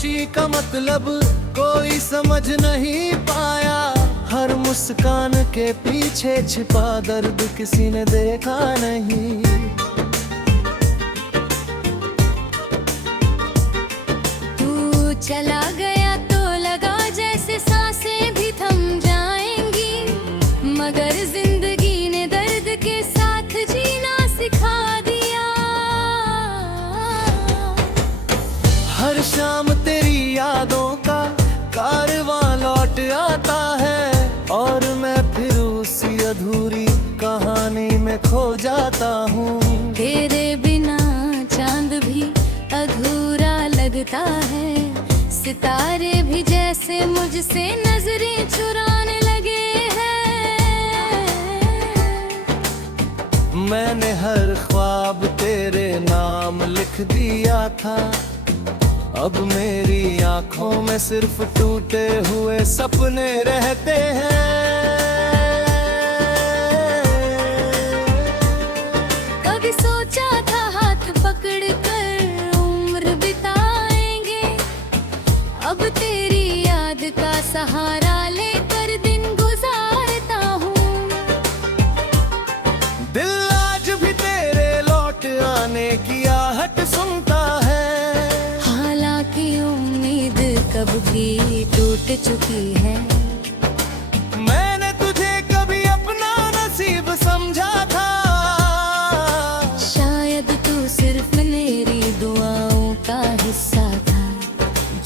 खामोशी का मतलब कोई समझ नहीं पाया। हर मुस्कान के पीछे छिपा दर्द किसी ने देखा नहीं। तू चला गया तो लगा जैसे सांसें भी थम जाएंगी, मगर जिंदगी ने दर्द के साथ जीना सिखा दिया। हर शाम तेरी यादों का कारवां लौट आता है, और मैं फिर उसी अधूरी कहानी में खो जाता हूँ। तेरे बिना चांद भी अधूरा लगता है, सितारे भी जैसे मुझसे नजरें चुराने लगे हैं। मैंने हर ख्वाब तेरे नाम लिख दिया था, अब मेरी आंखों में सिर्फ टूटे हुए सपने रहते हैं। कभी सोचा था हाथ पकड़ कर उम्र बिताएंगे, अब तेरी याद का सहारा लेकर दिन गुजारता हूँ। दिल आज भी तेरे लौट आने की आहट सुनता है, हालांकि उम्मीद कब की टूट चुकी है। मैंने तुझे कभी अपना नसीब समझा था, शायद तू सिर्फ मेरी दुआओं का हिस्सा था।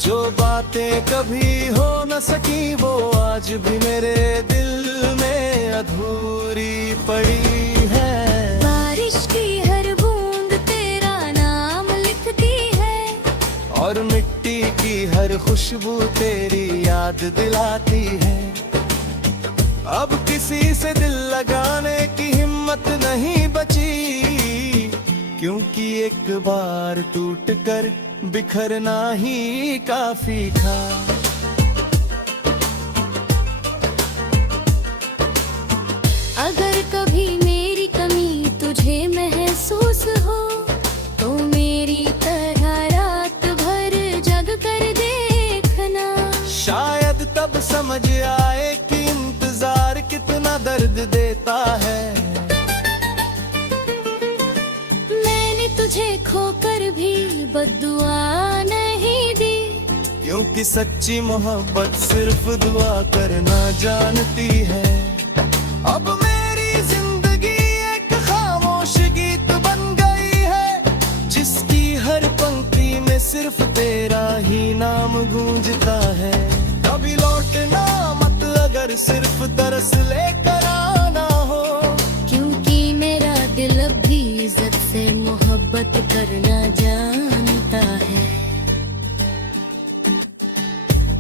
जो बातें कभी हो न सकी वो आज भी मेरे दिल में अधूरी पड़ी है। बारिश की हर बूंद तेरा नाम लिखती है, और मिट्टी की हर खुशबू तेरी याद दिलाती है। अब किसी से दिल लगाने की हिम्मत नहीं बची, क्योंकि एक बार टूट कर बिखरना ही काफी था। अगर कभी मेरी कमी तुझे महसूस हो, तो मेरी तरह रात भर जग कर देखना। शायद तब समझ आए कि इंतजार कितना दर्द देता है। मैंने तुझे खोकर भी बद्दुआ नहीं दी, क्योंकि सच्ची मोहब्बत सिर्फ दुआ करना जानती है। अब मेरी जिंदगी एक खामोश गीत बन गई है, जिसकी हर पंक्ति में सिर्फ तेरा ही नाम गूंजता है। कभी लौटना मत अगर सिर्फ तरस लेकर आना हो, क्योंकि मेरा दिल अब भी इज्जत से मोहब्बत करना जानता है।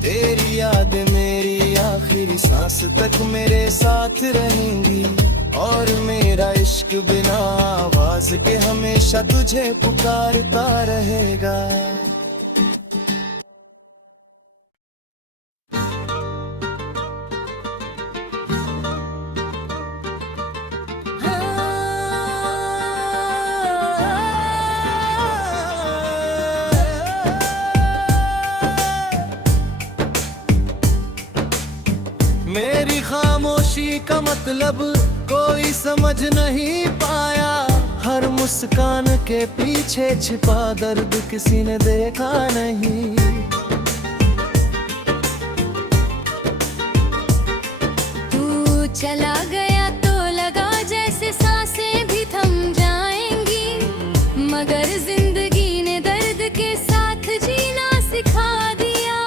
तेरी याद मेरी आखिरी सांस तक मेरे साथ रहेंगी, और मेरा इश्क बिना आवाज के हमेशा तुझे पुकारता रहेगा। मेरी खामोशी का मतलब कोई समझ नहीं पाया। हर मुस्कान के पीछे छिपा दर्द किसी ने देखा नहीं। तू चला गया तो लगा जैसे सांसें भी थम जाएंगी, मगर जिंदगी ने दर्द के साथ जीना सिखा दिया।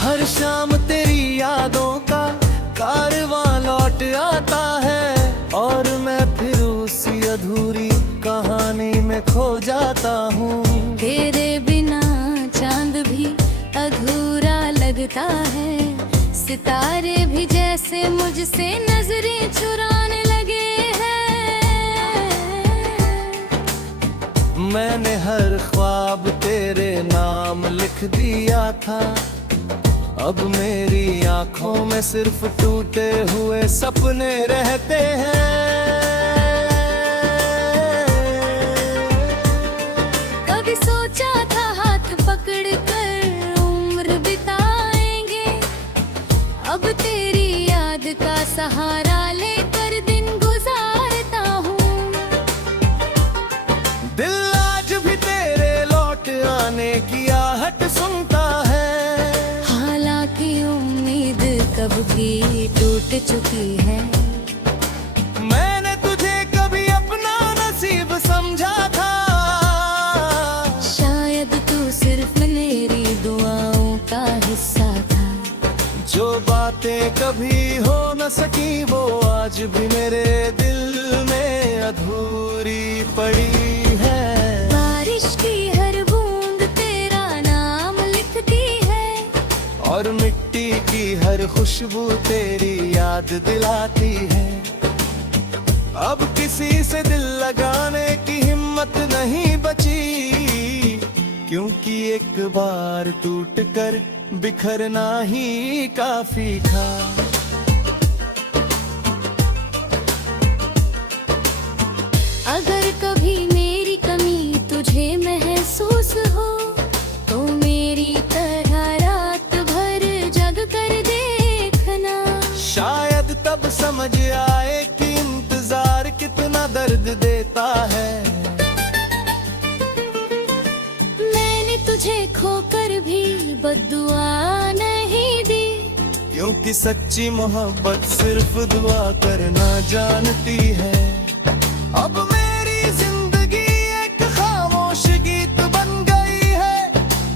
हर शाम तेरी यादों का कारवां लौट आता है, और मैं फिर उसी अधूरी कहानी में खो जाता हूँ। तेरे बिना चांद भी अधूरा लगता है, सितारे भी जैसे मुझसे नजरें चुराने लगे हैं। मैंने हर ख्वाब तेरे नाम लिख दिया था, अब मेरी आंखों में सिर्फ टूटे हुए सपने रहते हैं। कभी आहट सुनता है। हालांकि उम्मीद कब की टूट चुकी है। मैंने तुझे कभी अपना नसीब समझा था, शायद तू सिर्फ मेरी दुआओं का हिस्सा था। जो बातें कभी हो न सकी वो आज भी मेरे दिल में अधूरी पड़ी है। बारिश की हर बूंद तेरा नाम लिखती है, और मिट्टी की हर खुशबू तेरी याद दिलाती है। अब किसी से दिल लगाने की हिम्मत नहीं बची, क्योंकि एक बार टूट कर बिखरना ही काफी था। अगर कभी मेरी कमी तुझे महसूस हो तो मेरी तरह रात भर जग कर देखना। शायद तब समझ आए कि इंतजार कितना दर्द देता है। मैंने तुझे खोकर भी बद्दुआ नहीं दी, क्योंकि सच्ची मोहब्बत सिर्फ दुआ करना जानती है। अब मेरी जिंदगी एक खामोश गीत बन गई है,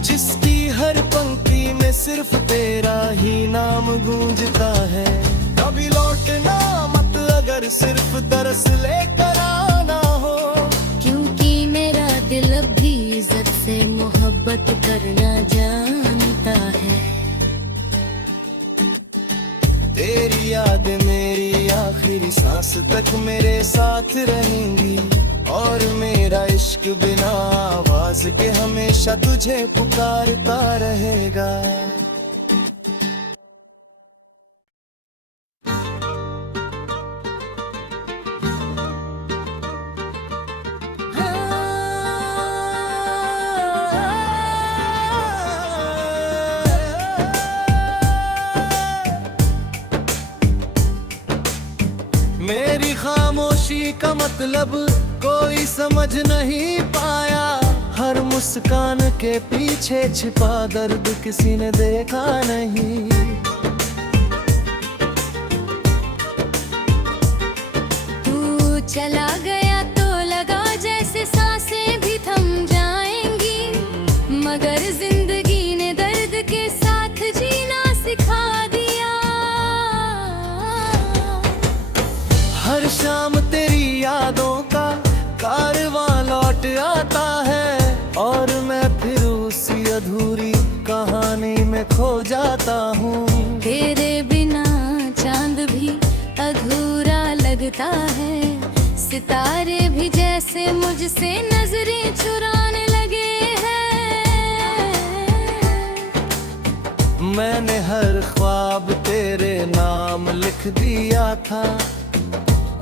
जिसकी हर पंक्ति में सिर्फ तेरा ही नाम गूंजता है। कभी लौटना मत अगर सिर्फ तरस लेकर आना हो, क्योंकि मेरा दिल अब भी इज्जत से मोहब्बत करना जानता है। तेरी याद मेरी आखिरी सांस तक मेरे साथ रहेंगी, और मेरा इश्क बिना आवाज के हमेशा तुझे पुकारता रहेगा। मेरी खामोशी का मतलब कोई समझ नहीं पाया, हर मुस्कान के पीछे छिपा दर्द किसी ने देखा नहीं। तू चला गया तो लगा जैसे सांसें भी थम जाएंगी, मगर जिंदगी ने दर्द के साथ जीना सिखा दिया। हर शाम तेरी यादों का कारवां लौट आता है, और मैं फिर उसी अधूरी कहानी में खो जाता हूँ। तेरे बिना चांद भी अधूरा लगता है, सितारे भी जैसे मुझसे नजरें चुराने लगे हैं। मैंने हर ख्वाब तेरे नाम लिख दिया था,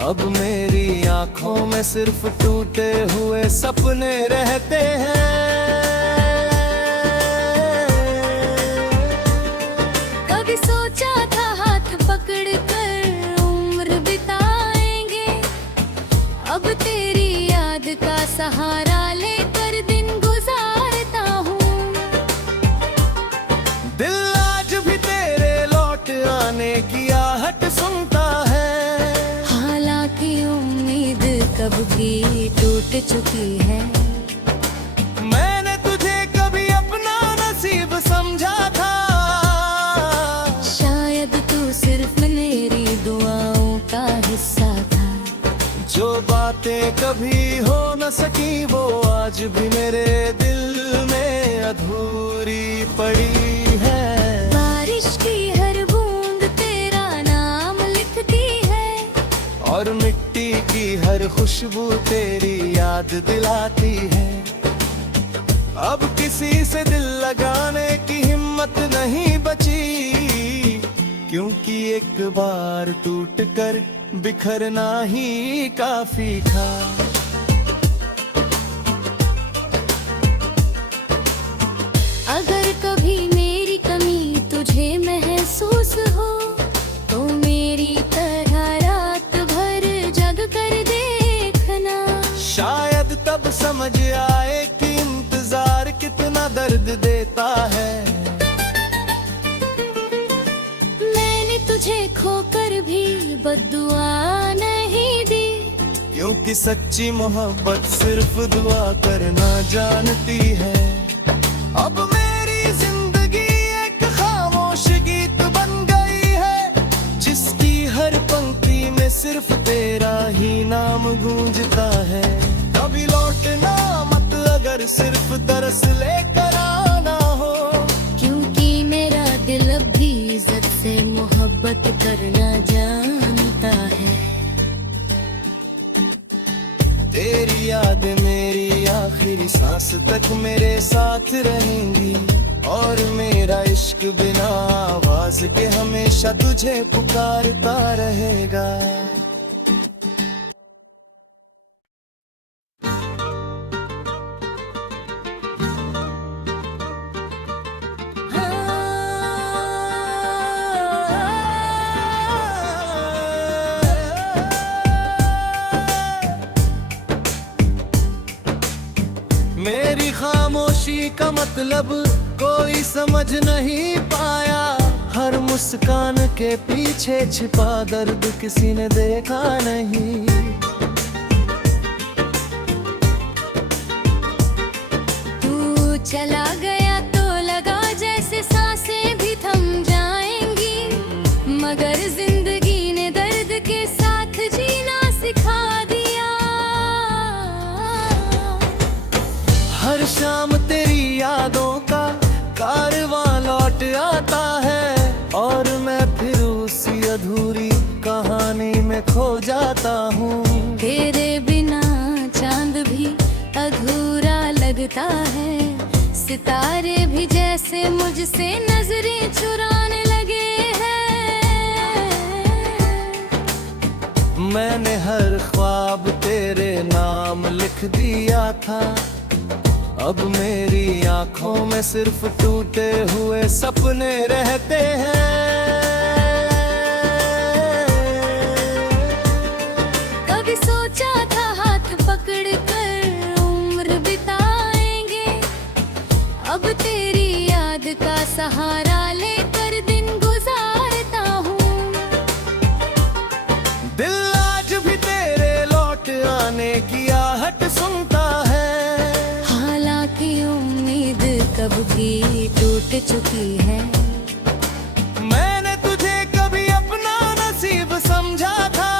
अब मेरी आंखों में सिर्फ टूटे हुए सपने रहते हैं। कभी सोचा था हाथ पकड़ कर उम्र बिताएंगे, अब तेरी याद का सहारा लेकर दिन गुजारता हूँ। दिल आज भी तेरे लौट आने की आहट सुनता है। हालांकि उम्मीद कब की टूट चुकी है। मैंने तुझे कभी अपना नसीब समझा था, शायद तू सिर्फ मेरी दुआओं का हिस्सा था। जो बातें कभी हो न सकी वो आज भी मेरे दिल में अधूरी पड़ी है। बारिश की हर बूंद तेरा नाम लिखती है, और मिट्टी की हर खुशबू तेरी याद दिलाती है। अब किसी से दिल लगाने की हिम्मत नहीं बची, क्योंकि एक बार टूट कर बिखरना ही काफी था। अगर कभी मेरी कमी तुझे महसूस हो तो मेरी तरह रात भर जग कर देखना। शायद तब समझ आए कि इंतजार कितना दर्द देता गूंजता है। मैंने तुझे खोकर भी बद्दुआ नहीं दी, क्योंकि सच्ची मोहब्बत सिर्फ दुआ करना जानती है। अब मेरी जिंदगी एक खामोश गीत बन गई है, जिसकी हर पंक्ति में सिर्फ तेरा ही नाम गूंजता है। कभी लौटना मत अगर सिर्फ तरस लेकर आना हो, क्योंकि मेरा दिल अब भी इज्जत से मोहब्बत करना जानता है। तेरी याद मेरी आखिरी सांस तक मेरे साथ रहेंगी, और मेरा इश्क बिना आवाज के हमेशा तुझे पुकारता रहेगा। मेरी खामोशी का मतलब कोई समझ नहीं पाया, हर मुस्कान के पीछे छिपा दर्द किसी ने देखा नहीं। तू चला गया तो लगा जैसे सांसें भी थम जाएंगी, मगर जिंदगी ने दर्द के साथ जीना सिखा दिया। हर शाम तेरी यादों का कारवां लौट आता है, और मैं फिर उसी अधूरी कहानी में खो जाता हूँ। तेरे बिना चांद भी अधूरा लगता है, सितारे भी जैसे मुझसे नजरें चुराने लगे हैं। मैंने हर ख्वाब तेरे नाम लिख दिया था, अब मेरी आंखों में सिर्फ टूटे हुए सपने रहते हैं। कभी सोचा था हाथ पकड़ कर उम्र बिताएंगे, अब तेरी याद का सहारा लेकर दिन गुजारता हूँ। दिल आज भी तेरे लौट आने की आहट सुनता है, हालांकि उम्मीद कब की टूट चुकी है। मैंने तुझे कभी अपना नसीब समझा था,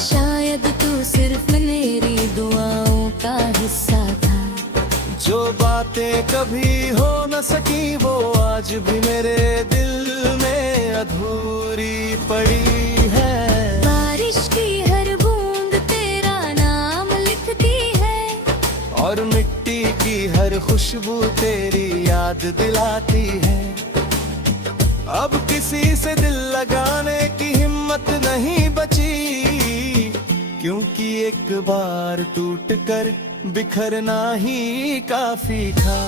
शायद तू सिर्फ मेरी दुआओं का हिस्सा था। जो बातें कभी हो न सकी वो आज भी मेरे दिल में अधूरी पड़ी है। बारिश की हर बूंद तेरा नाम लिखती है, और मिट्टी की हर खुशबू तेरी याद दिलाती है। अब किसी से दिल लगाने की हिम्मत नहीं बची, क्योंकि एक बार टूट कर बिखरना ही काफी था।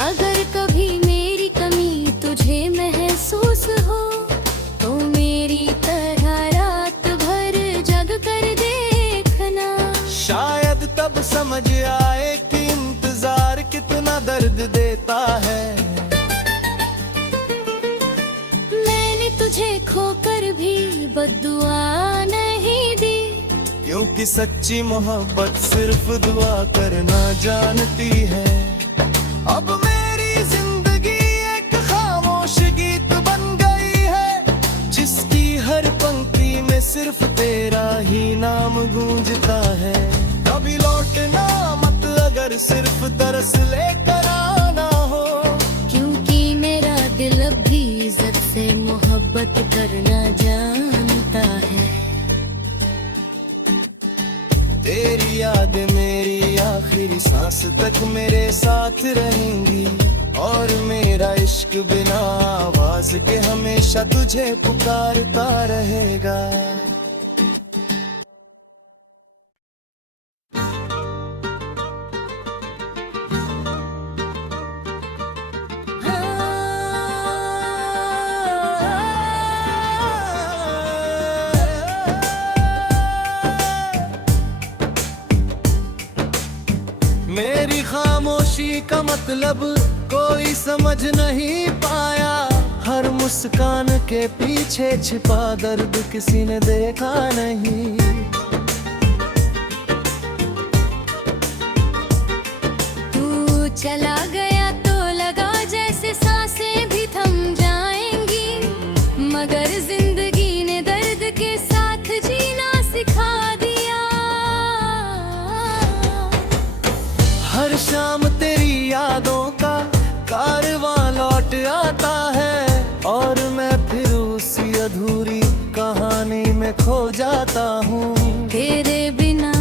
अगर कभी मेरी कमी तुझे महसूस हो, तो मेरी तरह रात भर जग कर देखना। शायद तब समझ आए कि इंतजार कितना दर्द देता है। मैंने तुझे खोकर भी बद्दुआ नहीं दी, क्योंकि सच्ची मोहब्बत सिर्फ दुआ करना जानती है। अब मेरी जिंदगी एक खामोश गीत बन गई है, जिसकी हर पंक्ति में सिर्फ तेरा ही नाम गूंजता है। कभी लौटना मत अगर सिर्फ तरस लेकर आना हो, क्योंकि मेरा दिल अब भी इज्जत से मोहब्बत करना जानता है। तेरी याद मेरी आखिरी सांस तक मेरे साथ रहेंगी, और मेरा इश्क बिना आवाज के हमेशा तुझे पुकारता रहेगा। खामोशी का मतलब कोई समझ नहीं पाया। हर मुस्कान के पीछे छिपा दर्द किसी ने देखा नहीं। तू चला गया तो लगा जैसे सांसें भी थम जाएंगी, मगर जिंदगी ने दर्द के साथ जीना सिखा दिया। हर शाम तेरी यादों का कारवां लौट आता है, और मैं फिर उसी अधूरी कहानी में खो जाता हूँ। तेरे बिना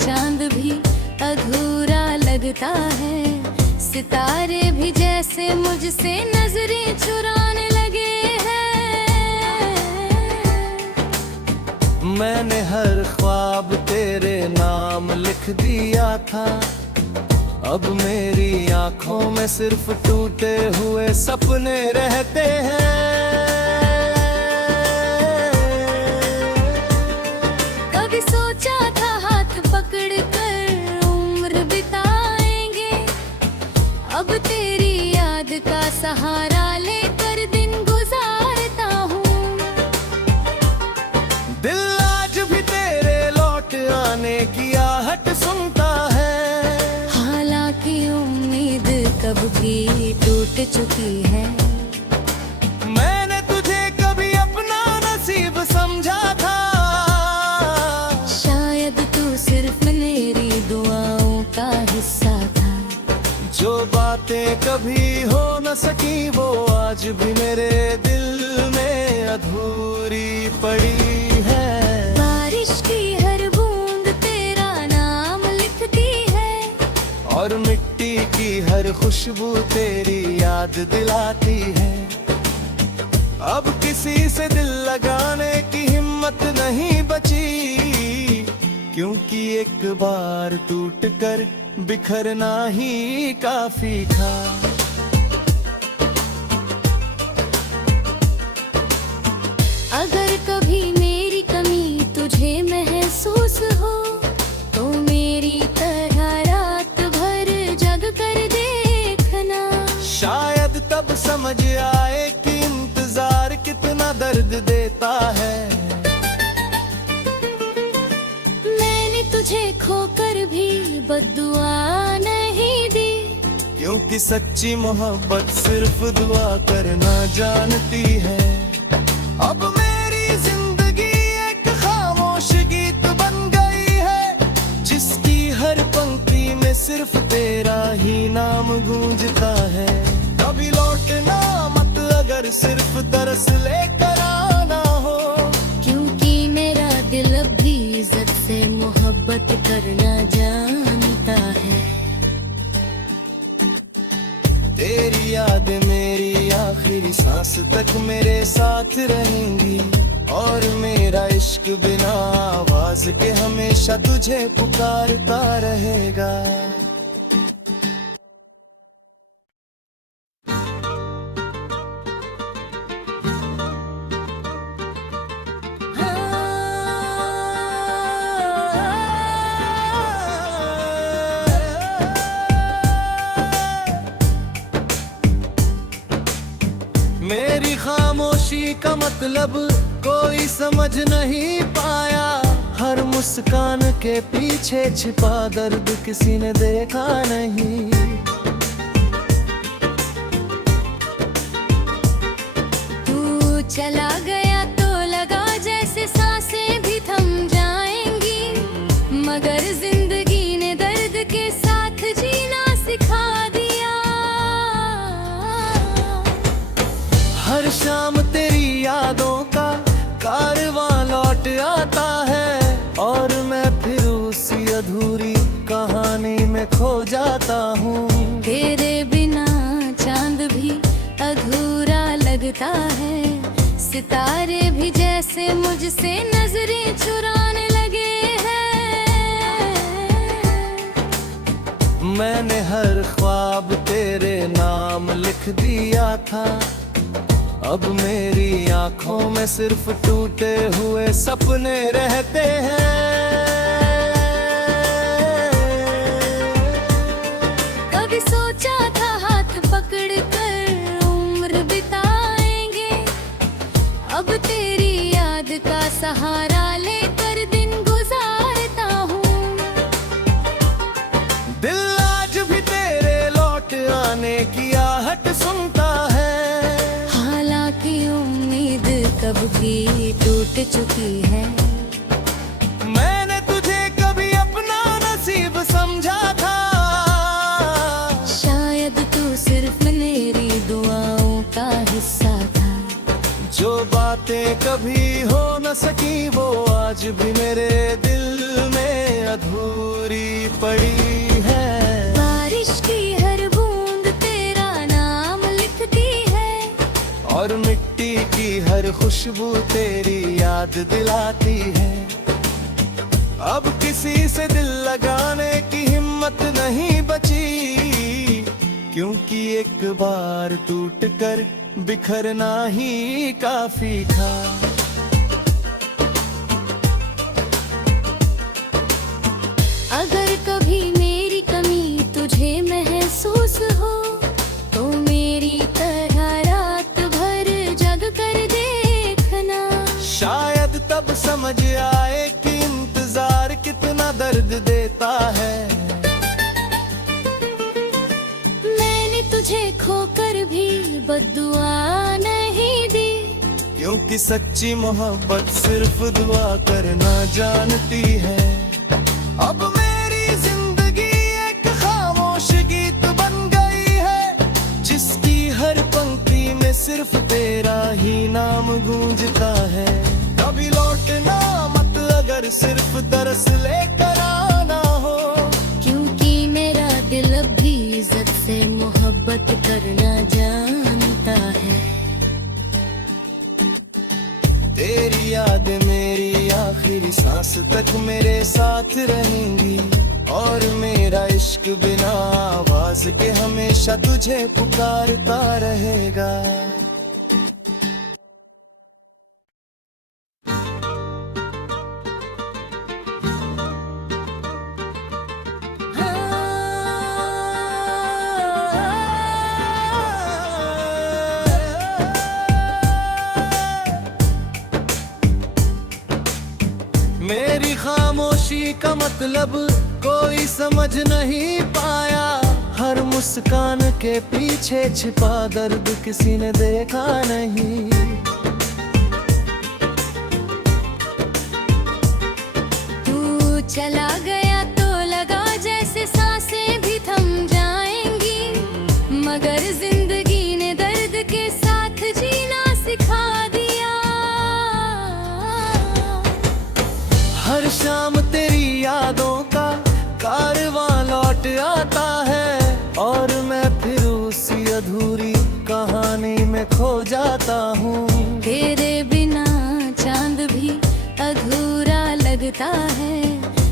चांद भी अधूरा लगता है, सितारे भी जैसे मुझसे नजरें चुराने लगे हैं। मैंने हर ख्वाब तेरे नाम लिख दिया था, अब मेरी आंखों में सिर्फ टूटे हुए सपने रहते हैं। कभी सोचा था हाथ पकड़ कर उम्र बिताएंगे, अब तेरी याद का सहारा लेकर दिन गुजारता हूँ। दिल आज भी तेरे लौट आने की आहट सुनता है, हालांकि उम्मीद कब की टूट चुकी है। मैंने तुझे कभी अपना नसीब समझा था, शायद तू सिर्फ मेरी दुआओं का हिस्सा था। जो बातें कभी हो न सकी वो आज भी मेरे दिल में अधूरी पड़ी है। बारिश की हर बूंद तेरा नाम लिखती है, और मिट्टी की हर खुशबू तेरी याद दिलाती है। अब किसी से दिल लगाने की हिम्मत नहीं बची, क्योंकि एक बार टूट कर बिखरना ही काफी था। अगर कभी मेरी कमी तुझे महसूस हो, तो मेरी तरह रात भर जग कर देखना। शायद तब समझ आए कि इंतजार कितना दर्द देता है। मैंने तुझे खोकर भी बद्दुआ नहीं दी, क्योंकि सच्ची मोहब्बत सिर्फ दुआ करना जानती है। अब मेरी जिंदगी एक खामोश गीत बन गई है, जिसकी हर पंक्ति में सिर्फ तेरा ही नाम गूंजता है। कभी लौटना मत अगर सिर्फ तरस लेकर आना हो, क्योंकि मेरा दिल अब भी इज्जत से मोहब्बत करना जानता है। तेरी याद मेरी आखिरी सांस तक मेरे साथ रहेंगी, और मेरा इश्क बिना आवाज के हमेशा तुझे पुकारता रहेगा। मेरी खामोशी का मतलब कोई समझ नहीं पाया। हर मुस्कान के पीछे छिपा दर्द किसी ने देखा नहीं। तू चला गया तो लगा जैसे सांसें भी थम जाएंगी, मगर जिंदगी ने दर्द के साथ जीना सिखा दिया। हर शाम तेरी यादों का कारवां लौट आता है, और मैं फिर उसी अधूरी कहानी में खो जाता हूँ। तेरे बिना चांद भी अधूरा लगता है, सितारे भी जैसे मुझसे नजरें चुराने लगे हैं। मैंने हर ख्वाब तेरे नाम लिख दिया था, अब मेरी आंखों में सिर्फ टूटे हुए सपने रहते हैं। कभी सोचा अब तेरी याद का सहारा लेकर दिन गुजारता हूँ। दिल आज भी तेरे लौट आने की आहट सुनता है। हालांकि उम्मीद कब की टूट चुकी है। मैंने तुझे कभी अपना नसीब समझा था। शायद तू सिर्फ मेरी दुआओं का हिस्सा था। जो बातें कभी हो न सकी वो आज भी मेरे दिल में अधूरी पड़ी है। बारिश की हर बूंद तेरा नाम लिखती है और मिट्टी की हर खुशबू तेरी याद दिलाती है। अब किसी से दिल लगाने की हिम्मत नहीं बची, क्योंकि एक बार टूट कर बिखरना ही काफी था। अगर कभी मेरी कमी तुझे महसूस हो तो मेरी तरह रात भर जग कर देखना। शायद तब समझ आए कि इंतजार कितना दर्द देता है। मैंने तुझे खोकर भी बद्दुआ नहीं दी, क्योंकि सच्ची मोहब्बत सिर्फ दुआ करना जानती है। अब मेरी जिंदगी एक खामोश गीत बन गई है, जिसकी हर पंक्ति में सिर्फ तेरा ही नाम गूंजता है। कभी लौटना मत अगर सिर्फ तरस लेकर आना हो, क्योंकि मेरा दिल अब भी इज्जत से मोहब्बत करना जानता है। तेरी याद मेरी आखिरी सांस तक मेरे साथ रहेंगी, और मेरा इश्क बिना आवाज के हमेशा तुझे पुकारता रहेगा। मेरी खामोशी का मतलब कोई समझ नहीं पाया। हर मुस्कान के पीछे छिपा दर्द किसी ने देखा नहीं। तू चला गया तो लगा जैसे सांसें भी थम जाएंगी, मगर जिंदगी ने दर्द के साथ जीना सिखा दिया। हर शाम तेरी यादों का कारवां लौट आता है, और मैं फिर उसी अधूरी कहानी में खो जाता हूँ। तेरे बिना चांद भी अधूरा लगता है,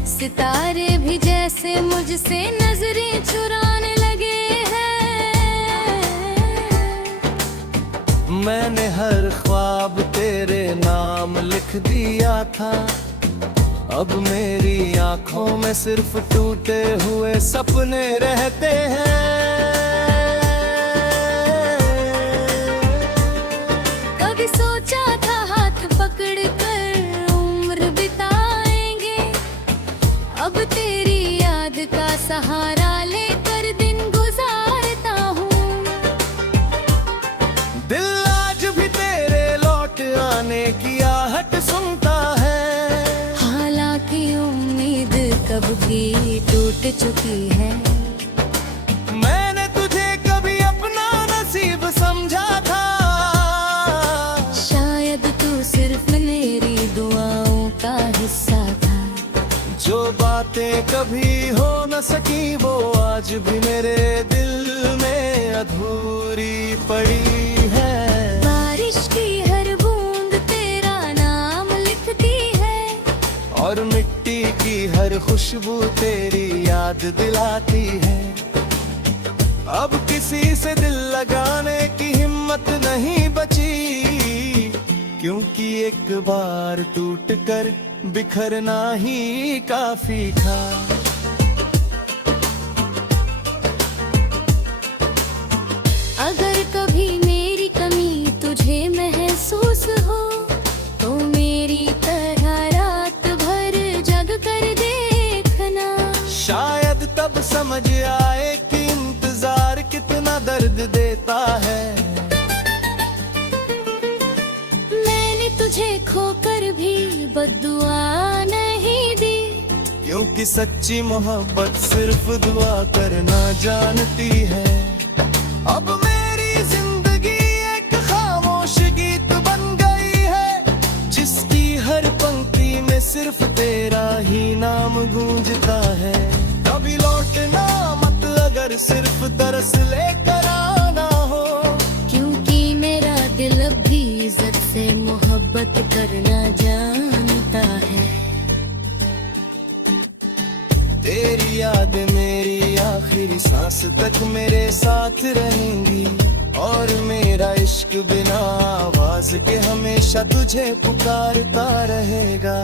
सितारे भी जैसे मुझसे नजरें चुराने लगे हैं। मैंने हर ख्वाब तेरे नाम लिख दिया था, अब मेरी आंखों में सिर्फ टूटे हुए सपने रहते हैं। कभी सोचा था हाथ पकड़ कर उम्र बिताएंगे, अब तेरी याद का सहारा लेकर दिन गुजारता हूँ। दिल आज भी तेरे लौट आने की आहट सुनता है। हालांकि उम्मीद कब की टूट चुकी है। मैंने तुझे कभी अपना नसीब समझा था। शायद तू सिर्फ मेरी दुआओं का हिस्सा था। जो बातें कभी हो न सकी वो आज भी मेरे दिल में अधूरी पड़ी है। बारिश की हर बूंद तेरा नाम लिखती है, और मिट्टी की हर खुशबू तेरी याद दिलाती है। अब किसी से दिल लगाने की हिम्मत नहीं बची, क्योंकि एक बार टूट कर बिखरना ही काफी था। अगर कभी मेरी कमी तुझे महसूस हो तुझे खोकर भी बद्दुआ नहीं दी। क्योंकि सच्ची मोहब्बत सिर्फ दुआ करना जानती है। अब मेरी जिंदगी एक खामोश गीत बन गई है, जिसकी हर पंक्ति में सिर्फ तेरा ही नाम गूंजता है। कभी लौटना मत अगर सिर्फ तरस लेकर आना हो, क्योंकि मेरा दिल भी इज्जत से मोहब्बत करना जानता है। तेरी याद मेरी आखिरी सांस तक मेरे साथ रहेंगी, और मेरा इश्क बिना आवाज के हमेशा तुझे पुकारता रहेगा।